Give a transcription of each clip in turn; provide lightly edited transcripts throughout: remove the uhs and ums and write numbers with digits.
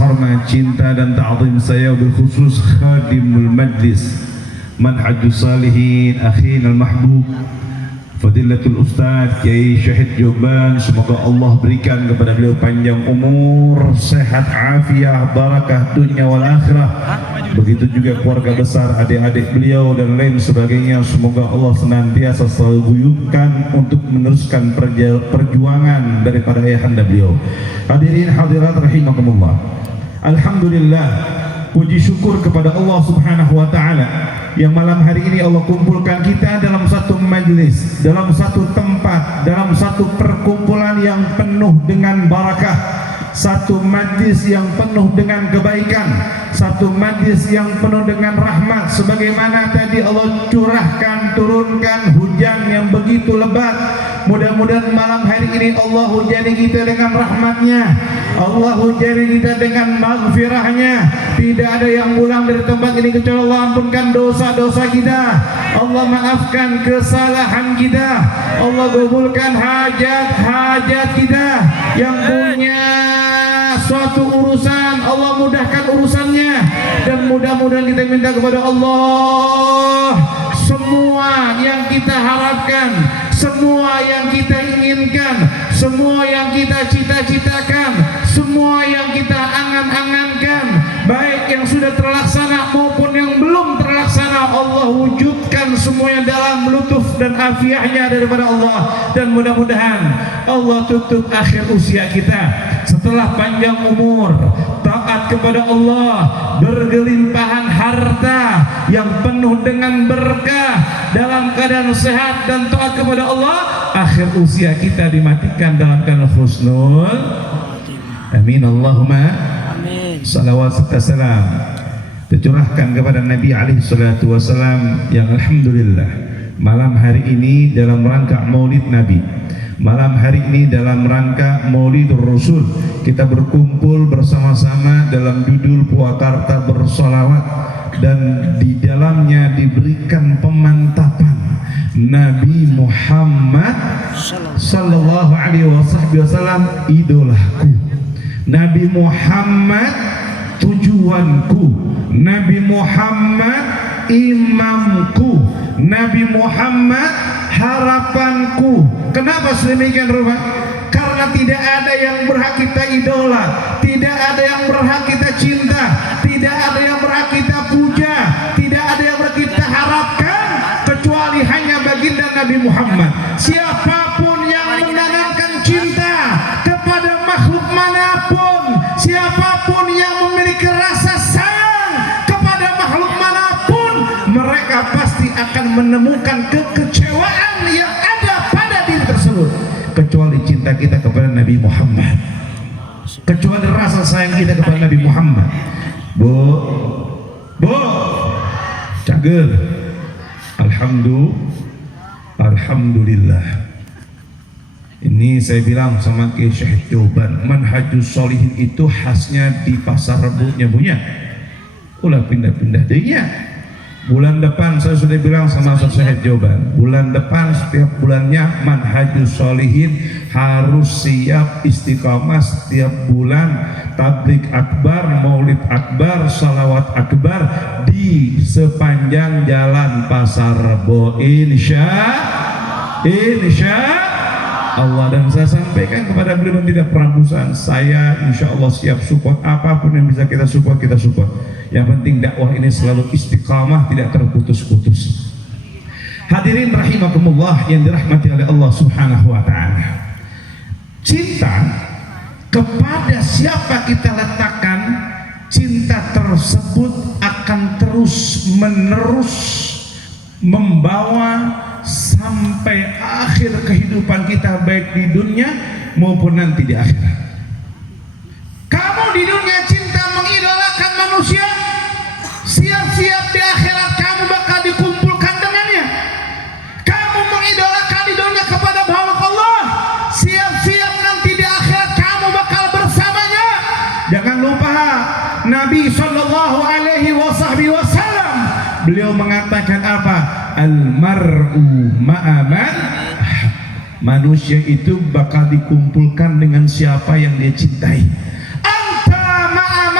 hormat, cinta dan ta'zim saya bil khusus khadimul majlis Manhajus Salihin akhina al-mahbub Fadilatul Ustaz Kiai Syahid Joban, semoga Allah berikan kepada beliau panjang umur, sehat, afiah, barakah dunia wal akhirah. Begitu juga keluarga besar, adik-adik beliau dan lain sebagainya. Semoga Allah senantiasa selalu guyupkan untuk meneruskan perjuangan daripada ayahanda beliau. Hadirin hadirat rahimakumullah. Alhamdulillah, puji syukur kepada Allah Subhanahu wa taala yang malam hari ini Allah kumpulkan kita dalam satu majlis, dalam satu tempat, dalam satu perkumpulan yang penuh dengan barakah, satu majlis yang penuh dengan kebaikan, satu majlis yang penuh dengan rahmat. Sebagaimana tadi Allah curahkan, turunkan hujan yang begitu lebat, mudah-mudahan malam hari ini Allah hujani kita dengan rahmatnya, Allah hujani kita dengan maghfirahnya. Tidak ada yang pulang dari tempat ini kecuali Allah ampunkan dosa-dosa kita, Allah maafkan kesalahan kita, Allah kabulkan hajat-hajat kita. Yang punya suatu urusan Allah mudahkan urusannya, dan mudah-mudahan kita minta kepada Allah semua yang kita harapkan, semua yang kita inginkan, semua yang kita cita-citakan, semua yang kita angan-angankan, baik yang sudah terlaksana maupun yang belum terlaksana, Allah wujudkan semuanya dalam lutuf dan afiahnya daripada Allah. Dan mudah-mudahan Allah tutup akhir usia kita setelah panjang umur, taat kepada Allah, bergelimpahan harta yang penuh dengan berkah, dalam keadaan sehat dan taat kepada Allah, akhir usia kita dimatikan dalam keadaan husnul. Amin Allahumma amin. Salawat serta salam tercurahkan kepada Nabi alaihi salatu wasalam yang alhamdulillah malam hari ini dalam rangka Maulid Nabi, malam hari ini dalam rangka Maulidur Rasul, kita berkumpul bersama-sama dalam judul Purwakarta bersolawat, dan di dalamnya diberikan pemantapan Nabi Muhammad sallallahu alaihi wasallam idolaku, Nabi Muhammad tujuanku, Nabi Muhammad imamku, Nabi Muhammad harapanku. Kenapa sedemikian rupa? Karena tidak ada yang berhak kita idola, tidak ada yang berhak kita cinta, tidak ada yang berhak kita puja, tidak ada yang berhak kita harapkan kecuali hanya baginda Nabi Muhammad. Siapapun yang menanamkan cinta kepada makhluk manapun, siapapun yang memiliki rasa sayang kepada makhluk manapun, mereka pasti akan menemukan kekecewaan yang ada pada diri tersebut, kecuali cinta kita kepada Nabi Muhammad, kecuali rasa sayang kita kepada Nabi Muhammad. Bu, cager, alhamdulillah. Ini saya bilang sama Kiai Syahid Joban, Manhajus Sholihin itu khasnya di pasar Rebunya punya. Ulah pindah-pindah dehnya. Bulan depan saya sudah bilang sama Ustaz Syahid Joban, bulan depan setiap bulannya Manhajus Sholihin harus siap istiqamah setiap bulan, tablik akbar, maulid akbar, salawat akbar di sepanjang jalan pasar Rebo, insya Allah. Dan saya sampaikan kepada beliau tidak perambusan, saya insya Allah siap support apapun yang bisa kita support, kita support. Yang penting dakwah ini selalu istiqamah, tidak terputus-putus. Hadirin rahimakumullah yang dirahmati oleh Allah Subhanahu wa taala. Cinta kepada siapa kita letakkan, cinta tersebut akan terus menerus membawa sampai akhir kehidupan kita, baik di dunia maupun nanti di akhirat. Kamu di dunia cinta mengidolakan manusia, siap-siap di akhirat kamu bakal dikumpulkan dengannya. Kamu mengidolakan di dunia kepada makhluk Allah, siap-siap nanti di akhirat kamu bakal bersamanya. Jangan lupa Nabi Shallallahu Alaihi Wasallam beliau mengatakan apa? Almar'u ma'aman, manusia itu bakal dikumpulkan dengan siapa yang dia cintai. Anta ma'aman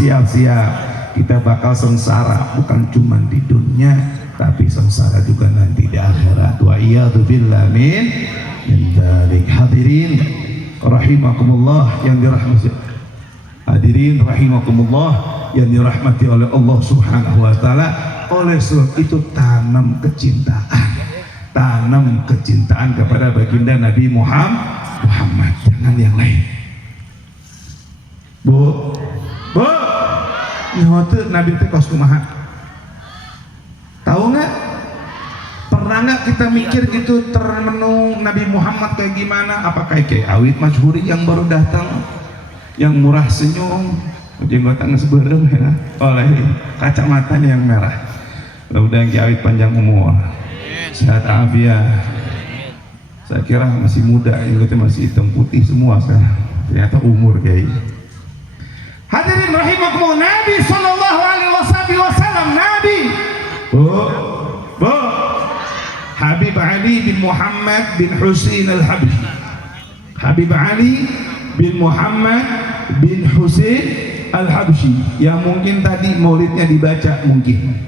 siap-siap kita bakal sengsara, bukan cuma di dunia tapi sengsara juga nanti di akhirat. Wa iyadu billah min dzalik. Hadirin rahimakumullah yang dirahmati, hadirin rahimakumullah yang dirahmati oleh Allah Subhanahu wa taala. Oleh sebab itu tanam kecintaan kepada baginda Nabi Muhammad, jangan yang lain. Bu, nyawa tuh Nabi teh kos kumaha? Tahu nggak? Pernah nggak kita mikir gitu termenung Nabi Muhammad kayak gimana? Apa kayak awit masyhuri yang baru datang, yang murah senyum, jenggotan seberem ya, oleh kacamatanya yang merah. Udah yang awit panjang umur, sehat afiat. Saya kira masih muda, jenggotnya masih hitam putih semua sekarang. Ternyata umur kayak ini. Hadirin rahimakumullah, Nabi sallallahu alaihi wasallam, Nabi Habib Ali bin Muhammad bin Husain al-Habsyi. Habib Ali bin Muhammad bin Husain al-Habsyi yang mungkin tadi maulidnya dibaca mungkin.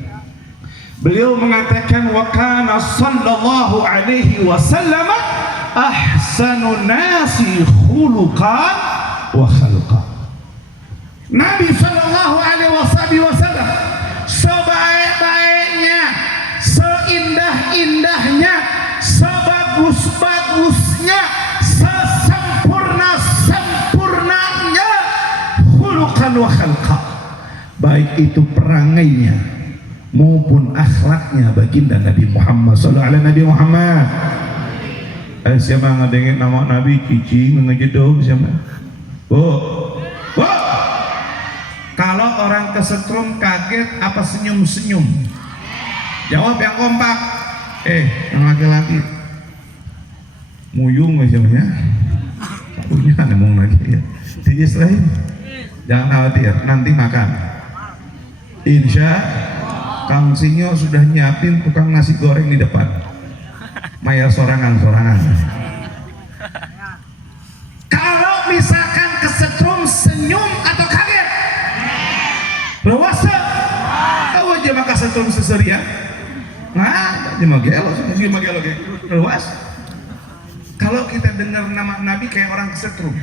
Beliau mengatakan wa kana sallallahu alaihi wasallam ahsanun nasi khuluqan wa khalqan. Nabi sallallahu alaihi wasallam sebaik-baiknya, seindah-indahnya, sebagus-bagusnya, sesempurna-sempurnanya khuluqan wa khalqan, baik itu perangainya maupun akhlaknya baginda Nabi Muhammad sallallahu alaihi Nabi Muhammad. Siapa ngedengen nama Nabi cicing ngejedog siapa? Kalau orang kesetrum kaget apa senyum-senyum? Jawab yang kompak. Yang laki-laki muyung siapa ya? Punya ngomong lagi ya. Tidak lain. Jangan khawatir, nanti makan. Insya Kang Sinyo sudah nyiapin tukang nasi goreng di depan. Maya sorangan-sorangan. Kalau misalkan kesetrum senyum atau kaget, lewasa, tahu aja maka kesetrum seseria. Nah, cuma gelo, lewas. Kalau kita dengar nama Nabi kayak orang kesetrum,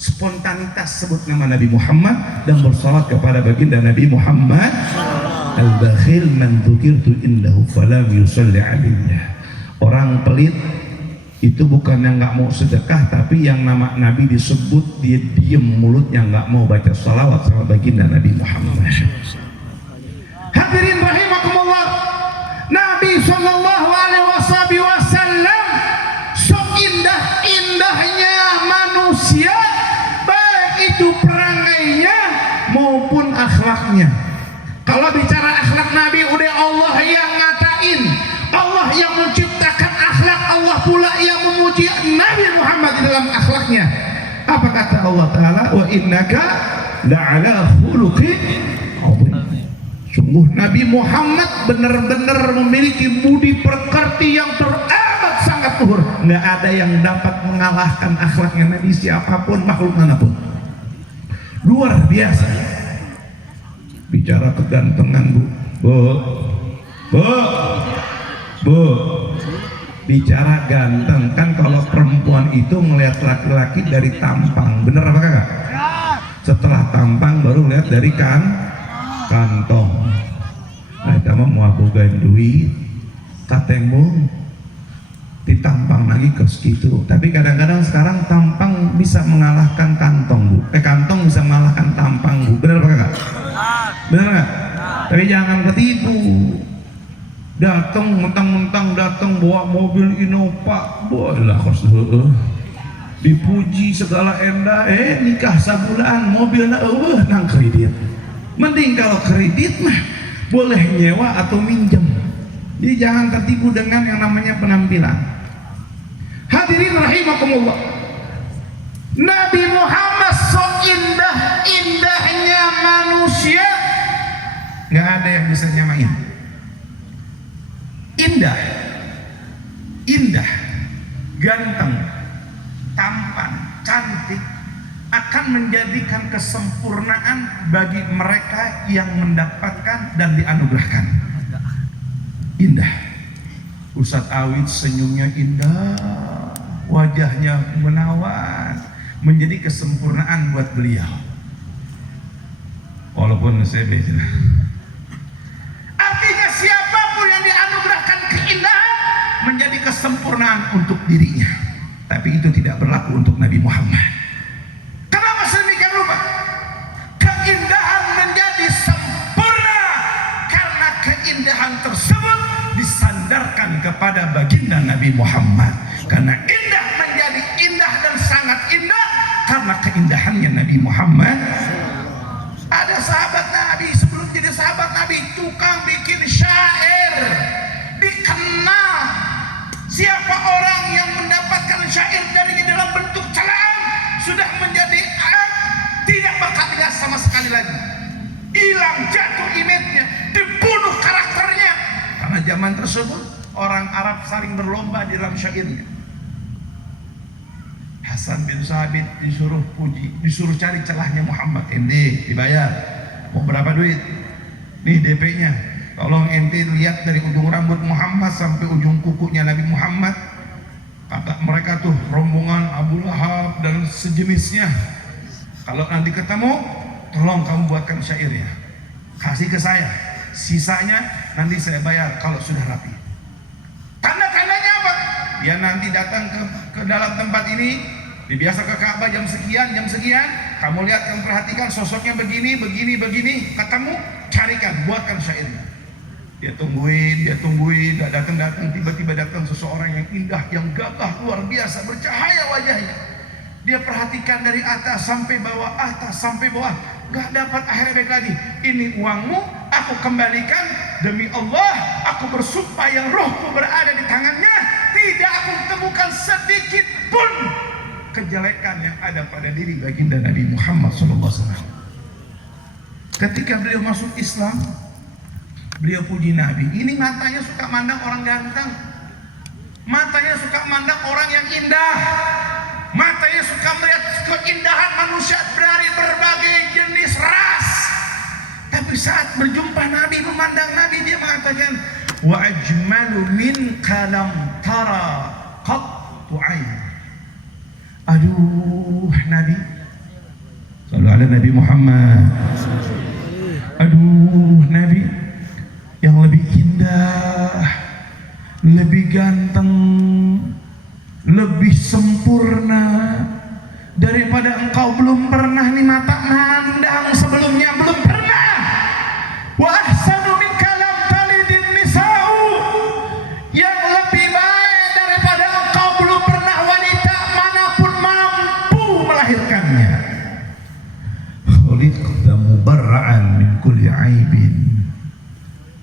spontanitas sebut nama Nabi Muhammad dan bersalat kepada baginda Nabi Muhammad. Al-bakhil man dzukirtu indahu falam yusalli alayya. Orang pelit itu bukan yang nggak mau sedekah, tapi yang nama Nabi disebut dia diem mulutnya, nggak mau baca salawat sama baginda Nabi Muhammad. Hadirin rahimakumullah, Nabi sallallahu alaihi wasallam seindah-indahnya manusia, baik itu perangainya maupun akhlaknya. Kalau bicara akhlak Nabi, udah Allah yang ngatain, Allah yang menciptakan akhlak, Allah pula yang memuji Nabi Muhammad di dalam akhlaknya. Apa kata Allah Ta'ala? Wa innaka la'ala khuluqin azim. Sungguh Nabi Muhammad benar-benar memiliki budi pekerti yang teramat sangat luhur. Nggak ada yang dapat mengalahkan akhlaknya Nabi, siapapun makhluk manapun. Luar biasa. Bicara kegantengan bu, bicara ganteng kan kalau perempuan itu melihat laki-laki dari tampang, bener apa kagak? Setelah tampang baru lihat dari kantong. Nah, kita mau bogain duit, katemu ditampang lagi ke situ. Tapi kadang-kadang sekarang tampang bisa mengalahkan kantong bu, kantong bisa mengalahkan tampang bu, bener apa kagak? Benar nggak? Tapi jangan ketipu. Datang mentang-mentang datang bawa mobil Innova, boleh kos dipuji segala endah, nikah sebulan mobilnya nang kredit. Mending kalau kredit mah boleh nyewa atau minjem. Jadi jangan tertipu dengan yang namanya penampilan. Hadirin rahimakumullah, Nabi Muhammad indah-indahnya manusia, nggak ada yang bisa nyamain. Indah, ganteng, tampan, cantik, akan akan menjadikan kesempurnaan bagi mereka yang mendapatkan dan dianugerahkan. Indah. Ustadz Awid senyumnya indah, wajahnya menawan, menjadi kesempurnaan buat beliau. Walaupun saya beda. Artinya siapapun yang dianugerahkan keindahan menjadi kesempurnaan untuk dirinya. Tapi itu tidak berlaku untuk Nabi Muhammad. Kenapa sedemikian rupa? Keindahan menjadi sempurna karena keindahan tersebut disandarkan kepada baginda Nabi Muhammad. Karena indah menjadi indah dan sangat indah karena keindahannya Nabi Muhammad. Ada sahabat Nabi sebelum jadi sahabat Nabi tukang bikin syair, dikenal. Siapa orang yang mendapatkan syair darinya dalam bentuk celaan sudah menjadi tidak bakal lihat sama sekali lagi. Hilang jatuh image-nya, dibunuh karakternya. Karena zaman tersebut orang Arab saling berlomba di dalam syairnya. Hasan bin Sabit disuruh puji, disuruh cari celahnya Muhammad. Ente dibayar, mau berapa duit? Nih DP-nya. Tolong ente lihat dari ujung rambut Muhammad sampai ujung kukunya Nabi Muhammad. Kata mereka tuh rombongan Abu Lahab dan sejenisnya. Kalau nanti ketemu, tolong kamu buatkan syairnya, kasih ke saya. Sisanya nanti saya bayar kalau sudah rapi. Tanda-tandanya apa? Dia nanti datang ke dalam tempat ini, biasa ke Ka'bah jam sekian, kamu lihat, kamu perhatikan sosoknya begini, ketemu, carikan, buatkan syairnya. Dia tungguin, gak datang, tiba-tiba datang seseorang yang indah, yang gagah, luar biasa, bercahaya wajahnya. Dia perhatikan dari atas sampai bawah, gak dapat, akhirnya baik lagi. Ini uangmu, aku kembalikan, demi Allah, aku bersumpah yang rohku berada di tangannya, tidak aku temukan sedikit pun kejelekan yang ada pada diri baginda Nabi Muhammad SAW. Ketika beliau masuk Islam, beliau puji Nabi. Ini matanya suka mandang orang ganteng, matanya suka mandang orang yang indah, matanya suka melihat keindahan manusia dari berbagai jenis ras. Tapi saat berjumpa Nabi, memandang Nabi, dia mengatakan, wa ajmalu min kalam tara qattu ain. Aduh Nabi, sallallahu alaihi Nabi Muhammad. Aduh Nabi, yang lebih indah, lebih ganteng, lebih sempurna daripada engkau belum pernah nih mata mandang sebelumnya, belum pernah. Wa ahsanu min kalam talidin nisa'u, yang lebih baik daripada engkau belum pernah wanita manapun mampu melahirkannya. Khuliqta mubarra'an min kulli aibin.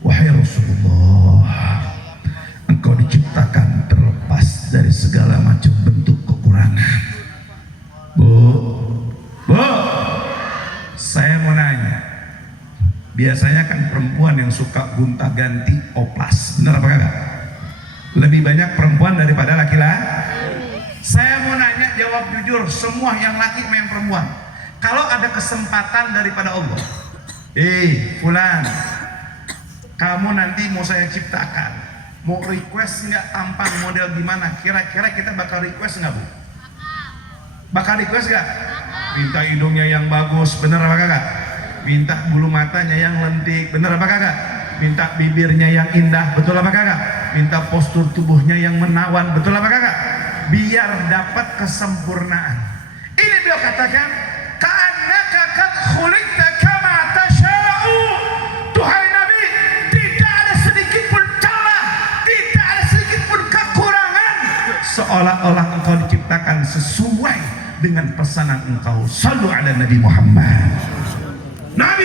Wahai Rasulullah, engkau diciptakan terlepas dari segala macam bentuk kekurangan. Bu, saya mau nanya. Biasanya kan perempuan yang suka gonta-ganti oplas, benar apa kagak? Lebih banyak perempuan daripada laki-laki. Saya mau nanya, jawab jujur, semua yang laki main perempuan. Kalau ada kesempatan daripada Allah, fulan, kamu nanti mau saya ciptakan, mau request nggak tampang model gimana? Kira-kira kita bakal request nggak, Bu? Bakal request nggak? Minta hidungnya yang bagus, bener apa kagak? Minta bulu matanya yang lentik, bener apa kagak? Minta bibirnya yang indah, betul apa kagak? Minta postur tubuhnya yang menawan, betul apa kagak? Biar dapat kesempurnaan. Ini beliau katakan, ka'annaka qad khuliqta kama tasha'u. Tuhai Nabi, tidak ada sedikit pun celah, tidak ada sedikit pun kekurangan, seolah-olah engkau diciptakan sesuai dengan pesanan engkau. Sallu ala Nabi Muhammad. Nabi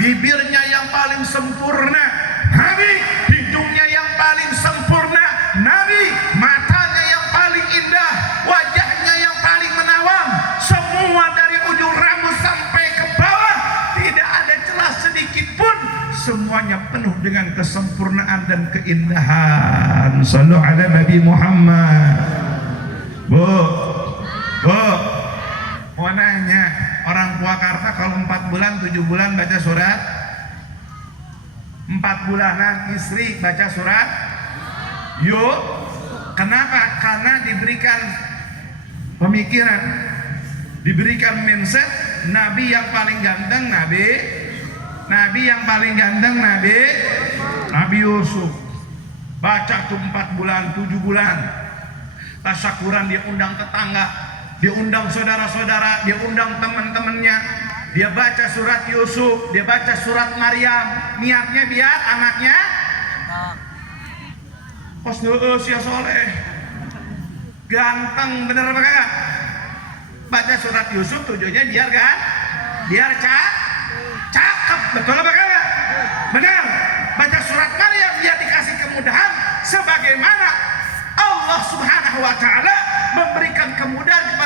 bibirnya yang paling sempurna, Nabi hidungnya yang paling sempurna, Nabi matanya yang paling indah, wajahnya yang paling menawan, semua dari ujung rambut sampai ke bawah tidak ada celah sedikit pun, semuanya penuh dengan kesempurnaan dan keindahan. Sallu ala Nabi Muhammad. Bu, mau nanya, bulan 7 bulan baca surat, 4 bulanan istri baca surat Yuk. Kenapa? Karena diberikan pemikiran, diberikan mindset. Nabi yang paling ganteng Nabi yang paling ganteng Nabi Yusuf. Baca tuh 4 bulan 7 bulan tasyakuran, dia undang tetangga, dia undang saudara-saudara, dia undang teman-temannya, dia baca surat Yusuf, dia baca surat Maryam. Niatnya biar anaknya ya soleh, ganteng, bener apa kagak? Baca surat Yusuf tujuannya biar cakep, betul apa kagak? Benar. Baca surat Maryam biar dikasih kemudahan, sebagaimana Allah Subhanahu wa Ta'ala memberikan kemudahan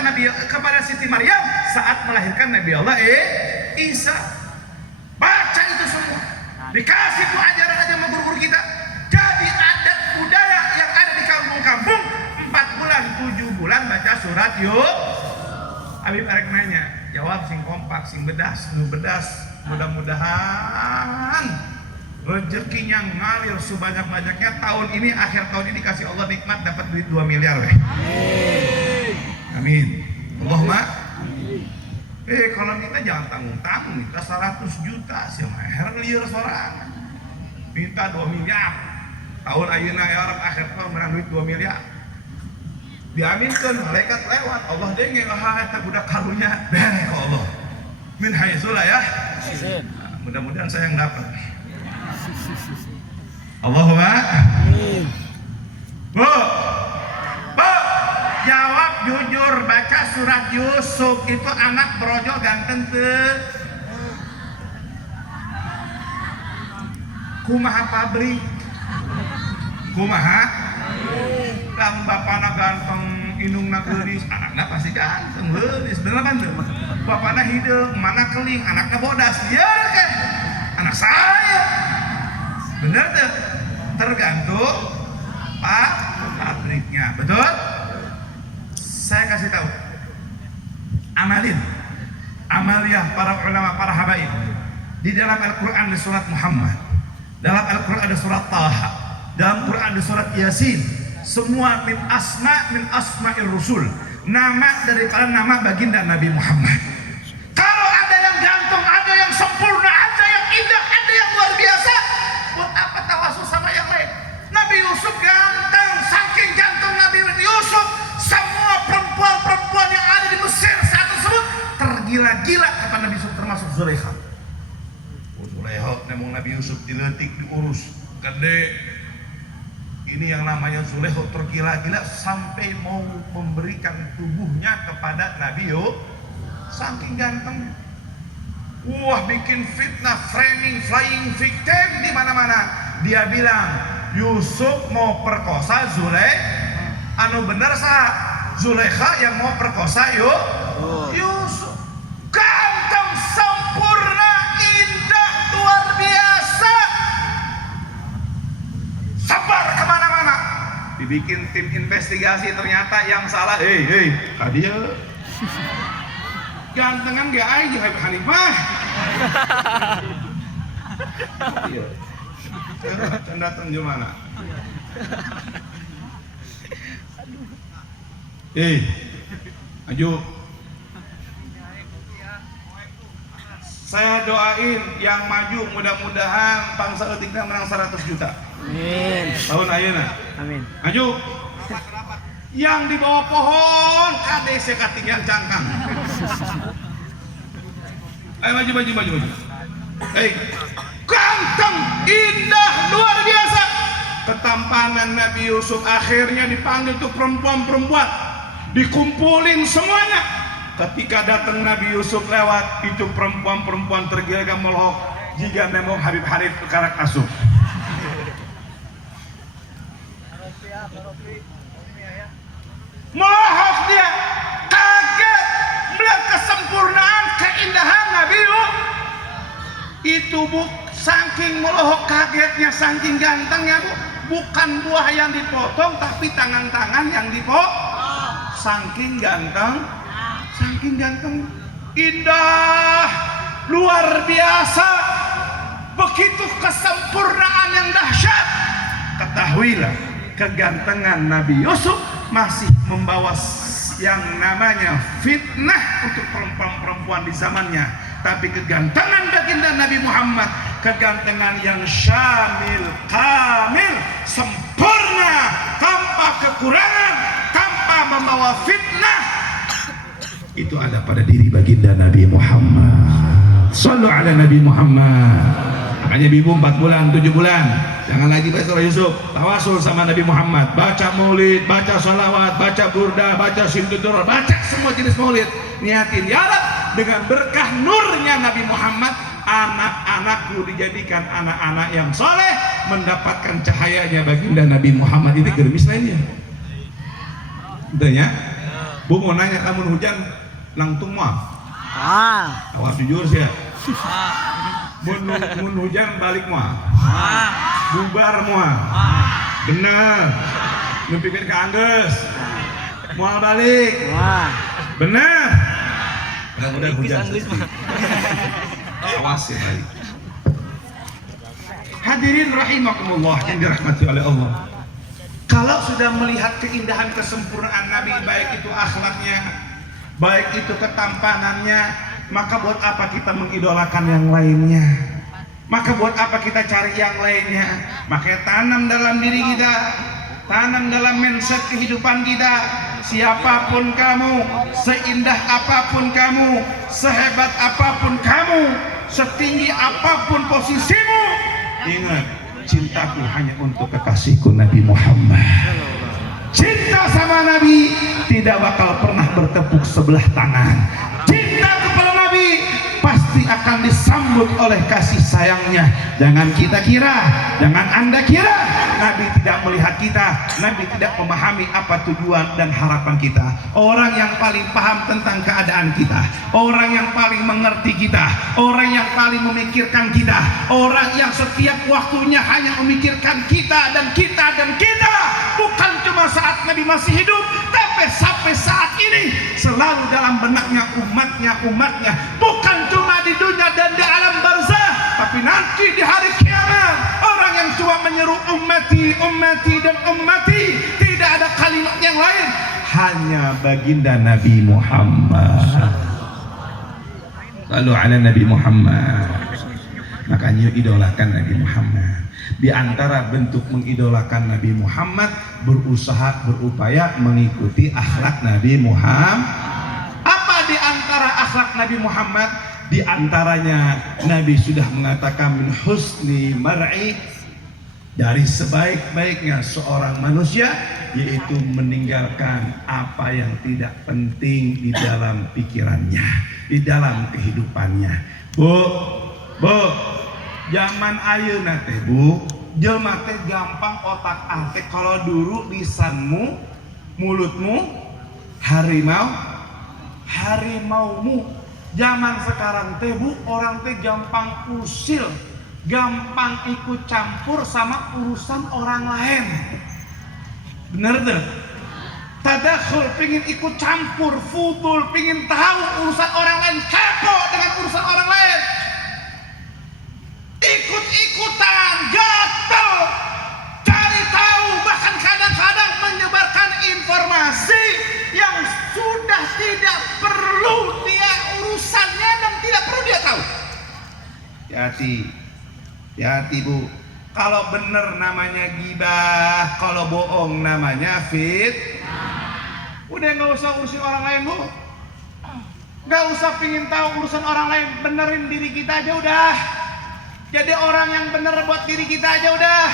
kepada Siti Maryam saat melahirkan Nabi Allah Isa. Baca itu semua, dikasih tuh ajaran-ajaran sama guru-guru kita. Jadi adat budaya yang ada di kampung-kampung, 4 bulan 7 bulan baca surat Yuk. Habib arek nanya, jawab sing kompak, sing bedas, nu bedas. Mudah-mudahan rezekinya ngalir sebanyak-banyaknya. Tahun ini, akhir tahun ini kasih Allah nikmat dapat duit 2 miliar weh. Amin. Allahumma. Kalau kita jangan tanggung-tanggung, minta 100 juta sih mah lieur sorangan. Minta 2 miliar. Tahun ayeuna ya orang akhir tahun menang duit 2 miliar. Diaminkan malaikat lewat, Allah denge eta budak karunya bere ke Allah. Min haitsu la ya. Mudah-mudahan saya yang dapat. Allahumma amin. Bu, jawab jujur, baca surat Yusuf itu anak brojol ganteng teu? Kumaha pabrik? Kumaha? Kang bapana ganteng, indungna geulis, anakna pasti ganteng geulis. Bener kan tuh? Bapana hideung, mana keling, anakna bodas. Ya kan? Anak saya. Bener tuh? Tergantung pabriknya. Betul? Saya kasih tahu. Amaliyah para ulama, para habaib. Di dalam Al-Qur'an di surat Muhammad, dalam Al-Qur'an ada surat Taha, dalam Quran ada surat Yasin. Semua min asma'ir rusul, nama daripada nama baginda Nabi Muhammad. Kalau ada yang gantung, ada yang sempurna, ada yang indah, ada yang luar biasa, buat apa tawasul sama yang lain? Nabi Yusuf ganteng, saking gantung Nabi Yusuf, semua perempuan-perempuan yang ada di Mesir saat tersebut tergila-gila kepada Nabi Yusuf, termasuk Zulaikha. Zulaikha nemong Nabi Yusuf diletik, diurus gede. Ini yang namanya Zulaikha tergila-gila sampai mau memberikan tubuhnya kepada Nabi Yusuf. Saking ganteng. Wah, bikin fitnah, framing, flying victim di mana-mana. Dia bilang Yusuf mau perkosa Zulaikha. Anu bener sah Zulaikha yang mau perkosa Yusuf. Ganteng, sempurna, indah, luar biasa. Sebar kemana-mana. Dibikin tim investigasi, ternyata yang salah dia gantengan gak aja Habib Hanifah. Iya. Datang gimana? Maju. Saya doain yang maju mudah-mudahan bangsa Etikna menang 100 juta. Amin. Tahun ayeuna. Amin. Maju. Yang di bawah pohon kade saya katingan cangkang. Ayo maju. Ganteng, indah, luar biasa. Ketampanan Nabi Yusuf akhirnya dipanggil tuh perempuan-perempuan, dikumpulin semuanya. Ketika datang Nabi Yusuf lewat, itu perempuan-perempuan tergila-gila melohok jika nemo Habib Hanif karak asuh. Melohok dia, kaget melihat kesempurnaan, keindahan Nabi Yusuf. Itu saking melohok kagetnya, saking gantengnya bukan buah yang dipotong, tapi tangan-tangan yang saking ganteng, indah, luar biasa, begitu kesempurnaan yang dahsyat. Ketahuilah, kegantengan Nabi Yusuf masih membawa yang namanya fitnah untuk perempuan-perempuan di zamannya. Tapi kegantengan baginda Nabi Muhammad, kegantengan yang syamil, kamil, sempurna, tanpa kekurangan, tanpa membawa fitnah, itu ada pada diri baginda Nabi Muhammad. Sallu ala Nabi Muhammad. Makanya ibu 4 bulan, 7 bulan, jangan lagi baca surah Yusuf, tawasul sama Nabi Muhammad, baca maulid, baca salawat, baca burda, baca sintudur, baca semua jenis maulid. Niatin, ya Rab, dengan berkah nurnya Nabi Muhammad, anak-anakku dijadikan anak-anak yang soleh, mendapatkan cahayanya baginda Nabi Muhammad. Itu geremis lainnya. Udah ya? Bu mau nanya, kamu hujan langtung mah? Awas jujur sih ya. Mun hujan balik mah? Bubar mah? Bener. Numpikeun ka Anggeus. Moal balik. Bener. Mudah-mudahan hujan. Awas ya balik. Hadirin rahimakumullah yang dirahmati oleh Allah. Kalau sudah melihat keindahan kesempurnaan Nabi, baik itu akhlaknya, baik itu ketampanannya, maka buat apa kita mengidolakan yang lainnya? Maka buat apa kita cari yang lainnya? Makanya tanam dalam diri kita, tanam dalam mindset kehidupan kita. Siapapun kamu, seindah apapun kamu, sehebat apapun kamu, setinggi apapun posisimu, ingat, cintaku hanya untuk kekasihku Nabi Muhammad. Cinta sama Nabi tidak bakal pernah bertepuk sebelah tangan. Cinta kepada Nabi pasti akan disambut oleh kasih sayangnya. Jangan kita kira, jangan Anda kira Nabi tidak melihat kita, Nabi tidak memahami apa tujuan dan harapan kita. Orang yang paling paham tentang keadaan kita, orang yang paling mengerti kita, orang yang paling memikirkan kita, orang yang setiap waktunya hanya memikirkan kita dan kita dan kita, bukan cuma saat Nabi masih hidup, tapi sampai saat ini selalu dalam benaknya umatnya, bukan cuma di dunia dan di alam barzah, tapi nanti di hari kiamat orang yang cuma menyeru ummati dan ummati, tidak ada kalimat yang lain, hanya baginda Nabi Muhammad. Lalu ala Nabi Muhammad. Makanya idolakan Nabi Muhammad. Di antara bentuk mengidolakan Nabi Muhammad, berusaha, berupaya mengikuti akhlak Nabi Muhammad. Apa di antara akhlak Nabi Muhammad? Di antaranya Nabi sudah mengatakan min husni mar'i, dari sebaik-baiknya seorang manusia, yaitu meninggalkan apa yang tidak penting di dalam pikirannya, di dalam kehidupannya. Bu, zaman ayeuna teh Bu, jelema teh gampang otak atik. Kalau dulu lisanmu, mulutmu harimaumu. Zaman sekarang teh Bu, orang teh gampang usil, gampang ikut campur sama urusan orang lain. Bener tuh? Tadakhul, pingin ikut campur, fudul, pingin tahu urusan orang lain, kepo dengan urusan orang lain, ikut-ikutan, gatel, cari tahu, bahkan kadang-kadang menyebarkan informasi yang sudah tidak perlu dia urusannya dan tidak perlu dia tahu. Hati-hati Bu, kalau benar namanya gibah, kalau bohong namanya udah nggak usah urusin orang lain Bu, nggak usah pingin tahu urusan orang lain, benerin diri kita aja udah. Jadi orang yang bener buat diri kita aja udah.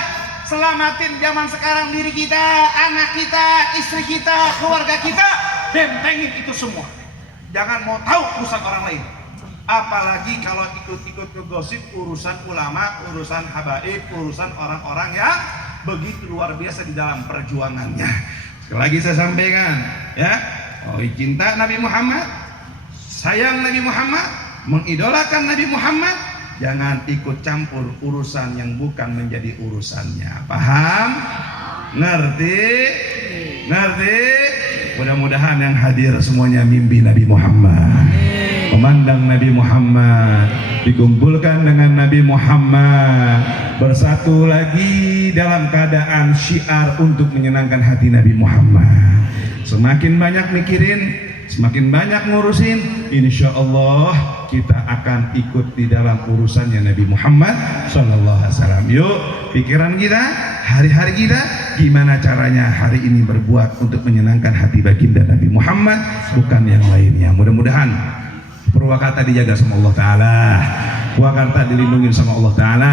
Selamatin zaman sekarang diri kita, anak kita, istri kita, keluarga kita, bentengin itu semua. Jangan mau tahu urusan orang lain. Apalagi kalau ikut-ikut ngegosip urusan ulama, urusan habaib, urusan orang-orang yang begitu luar biasa di dalam perjuangannya. Sekali lagi saya sampaikan, ya, cinta Nabi Muhammad, sayang Nabi Muhammad, mengidolakan Nabi Muhammad, jangan ikut campur urusan yang bukan menjadi urusannya. Paham? Ngerti? Mudah-mudahan yang hadir semuanya mimpi Nabi Muhammad. memandang Nabi Muhammad, dikumpulkan dengan Nabi Muhammad, bersatu lagi dalam keadaan syiar untuk menyenangkan hati Nabi Muhammad. Semakin banyak mikirin, semakin banyak ngurusin, insya Allah kita akan ikut di dalam urusannya Nabi Muhammad Sallallahu Alaihi Wasallam. Yuk, pikiran kita, hari-hari kita, gimana caranya hari ini berbuat untuk menyenangkan hati baginda Nabi Muhammad, bukan yang lainnya. Mudah-mudahan Purwakarta dijaga sama Allah Ta'ala, Purwakarta dilindungi sama Allah Ta'ala,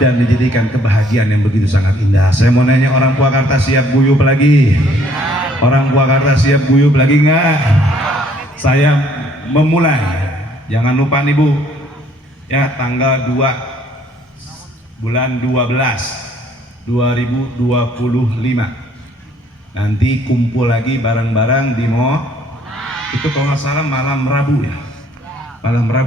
dan dijadikan kebahagiaan yang begitu sangat indah. Saya mau nanya, orang Purwakarta siap guyup lagi? Orang Purwakarta siap guyup lagi nggak? Saya memulai, jangan lupa nih Bu, ya, tanggal 2 bulan 12 2025 nanti kumpul lagi bareng-bareng di itu kalau nggak salah malam Rabu ya, malam Rabu.